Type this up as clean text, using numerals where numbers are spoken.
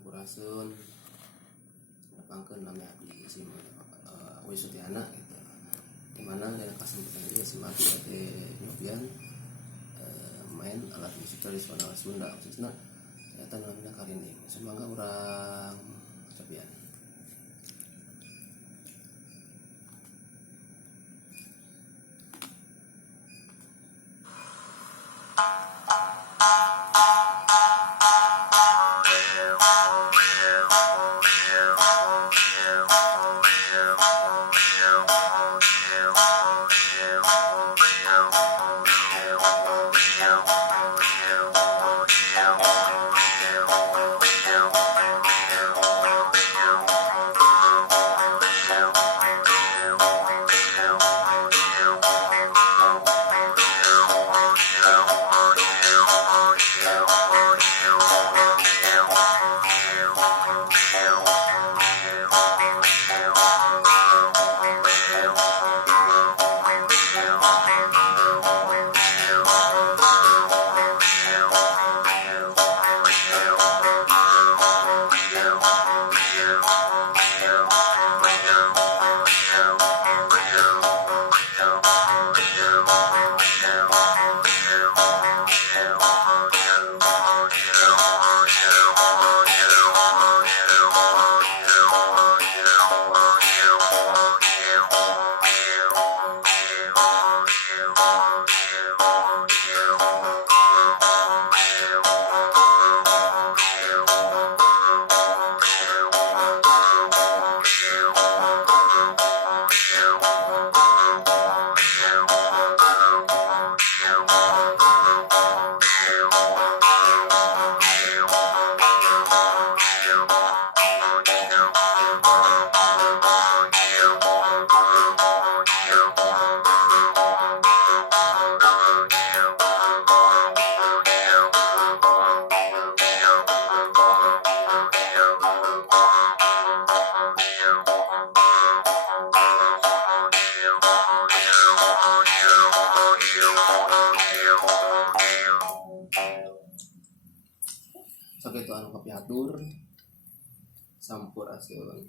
sampurasun nepangkeun lami abdi si Uy Sutiana gitu. Dimana dari kesempatan ini si Mati ada nyobian main alat musik tradisional Sunda khususnya ternyata namanya karinding. Semoga orang cobian. Sakitu anu kapiatur sampurasun.